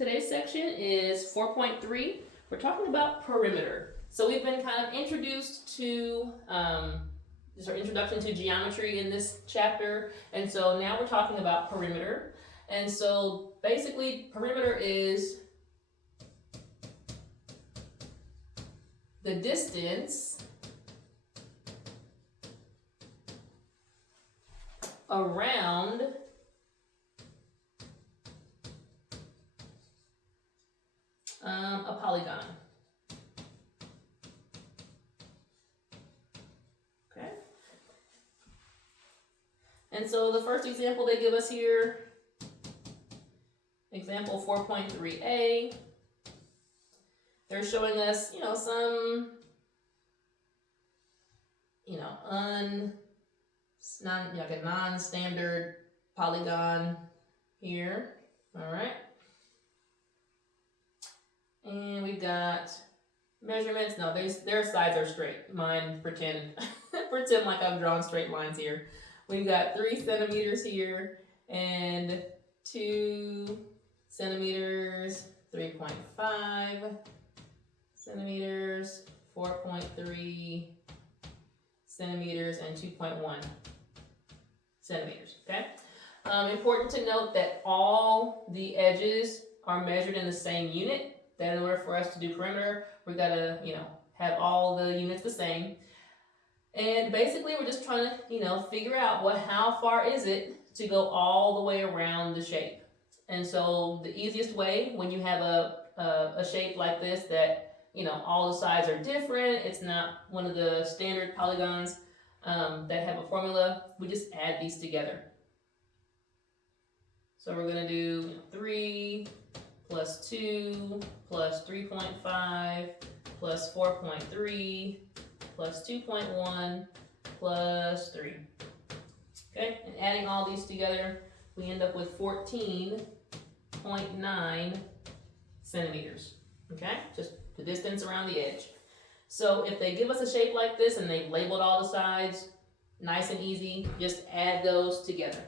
Today's section is 4.3. We're talking about perimeter. So we've been kind of introduced to just our introduction to geometry in this chapter, and so now we're talking about perimeter. And so basically, perimeter is the distance around a polygon. Okay. And so the first example they give us here, example 4.3a, they're showing us, some, like a non-standard polygon here. All right. And we've got measurements. No, their sides are straight. Mine pretend like I've drawn straight lines here. We've got 3 centimeters here and 2 centimeters, 3.5 centimeters, 4.3 centimeters, and 2.1 centimeters. Okay. Important to note that all the edges are measured in the same unit. That in order for us to do perimeter, we've got to, have all the units the same. And basically, we're just trying to, figure out how far is it to go all the way around the shape. And so the easiest way, when you have a shape like this that, all the sides are different, it's not one of the standard polygons that have a formula, we just add these together. So we're going to do 3 plus 2 plus 3.5 plus 4.3 plus 2.1 plus 3. Okay, and adding all these together, we end up with 14.9 centimeters. Okay, just the distance around the edge. So if they give us a shape like this and they've labeled all the sides, nice and easy, just add those together.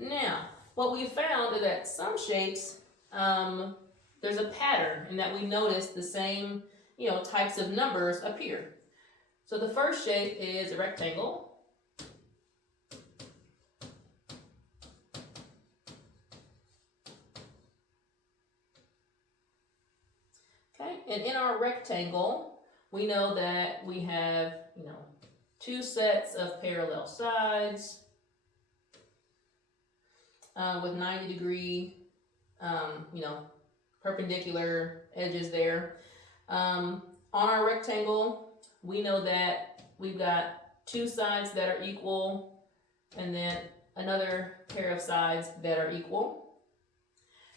Now, what we found is that some shapes, there's a pattern in that we notice the same, types of numbers appear. So the first shape is a rectangle. Okay, and in our rectangle, we know that we have, 2 sets of parallel sides, with 90-degree, perpendicular edges there. On our rectangle, we know that we've got 2 sides that are equal, and then another pair of sides that are equal.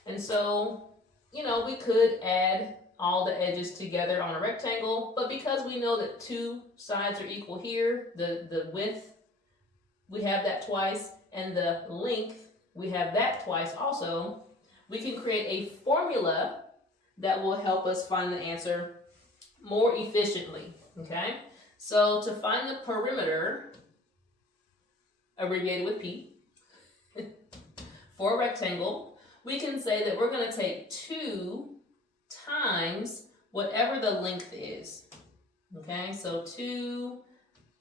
And so, we could add all the edges together on a rectangle, but because we know that 2 sides are equal here, the width, we have that twice, and the length, we have that twice also, we can create a formula that will help us find the answer more efficiently, okay? So to find the perimeter, abbreviated with P, for a rectangle, we can say that we're going to take 2 times whatever the length is, okay? So 2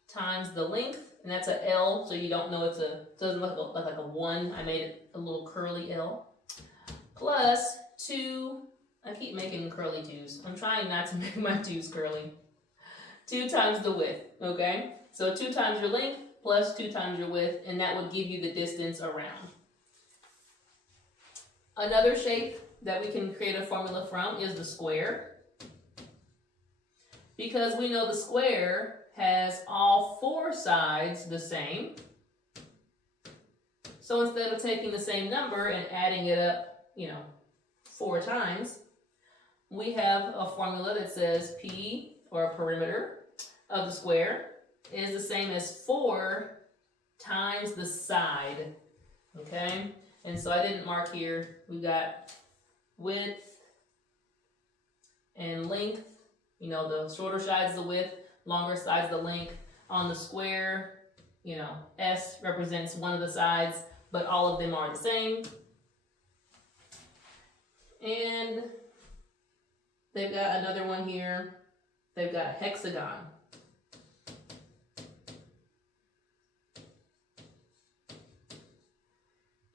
times the length, and that's a L, so you don't know it doesn't look like a 1. I made it a little curly L. Plus 2, I keep making curly 2's. I'm trying not to make my 2's curly. 2 times the width, okay? So 2 times your length plus 2 times your width, and that would give you the distance around. Another shape that we can create a formula from is the square. Because we know the square has all 4 sides the same. So instead of taking the same number and adding it up, 4 times, we have a formula that says P, or a perimeter, of the square is the same as 4 times the side, okay? And so I didn't mark here, we've got width and length, the shorter side's the width, longer side's the length. On the square, S represents one of the sides, but all of them are the same. And they've got another one here. They've got a hexagon.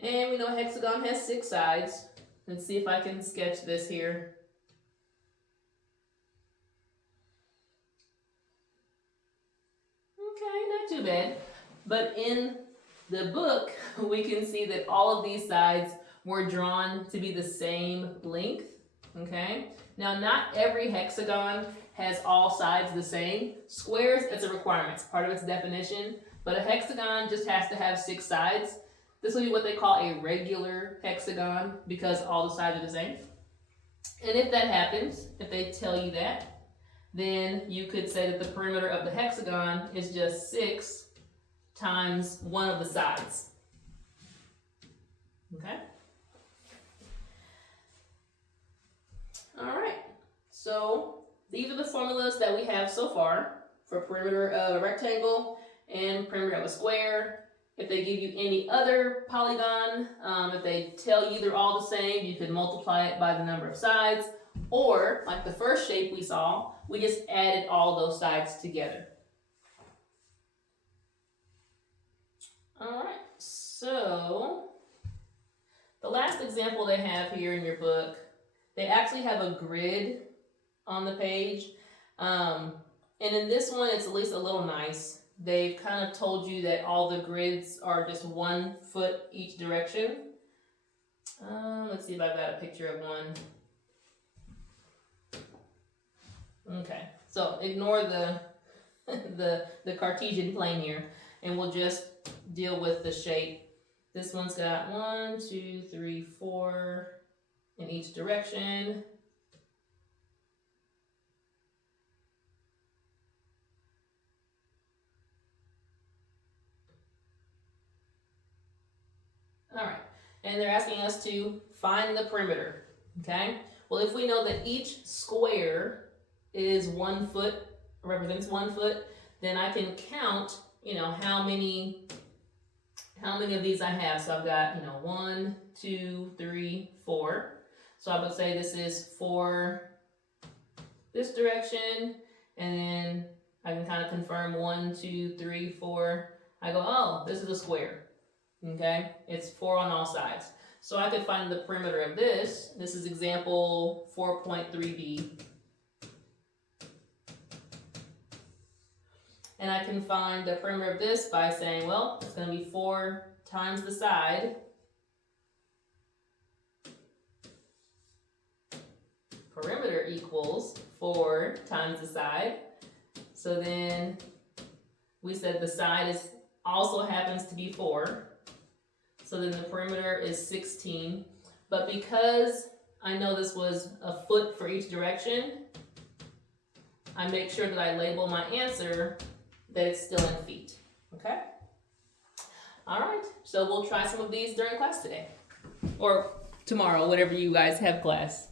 And we know a hexagon has 6 sides. Let's see if I can sketch this here. Okay, not too bad. But in the book, we can see that all of these sides were drawn to be the same length. Okay? Now, not every hexagon has all sides the same. Squares, it's a requirement. It's part of its definition. But a hexagon just has to have 6 sides. This will be what they call a regular hexagon because all the sides are the same. And if that happens, if they tell you that, then you could say that the perimeter of the hexagon is just 6 times one of the sides. Okay? All right. So these are the formulas that we have so far for perimeter of a rectangle and perimeter of a square. If they give you any other polygon, if they tell you they're all the same, you could multiply it by the number of sides. Or, like the first shape we saw, we just added all those sides together. Alright, so the last example they have here in your book, they actually have a grid on the page. And in this one, it's at least a little nice. They've kind of told you that all the grids are just 1 foot each direction. Let's see if I've got a picture of one. Okay, so ignore the Cartesian plane here, and we'll just deal with the shape. This one's got 1, 2, 3, 4 in each direction. All right, and they're asking us to find the perimeter, okay? Well, if we know that each square is 1 foot, represents 1 foot, then I can count, how many of these I have. So I've got, 1, 2, 3, 4. So I would say this is for this direction, and then I can kind of confirm 1, 2, 3, 4. I go, oh, this is a square. Okay, it's 4 on all sides. So I could find the perimeter of this. This is example 4.3b. And I can find the perimeter of this by saying, well, it's going to be 4 times the side. Perimeter equals 4 times the side. So then we said the side also happens to be 4. So then the perimeter is 16. But because I know this was a foot for each direction, I make sure that I label my answer that it's still in feet. Okay? All right. So we'll try some of these during class today. Or tomorrow, whatever you guys have class.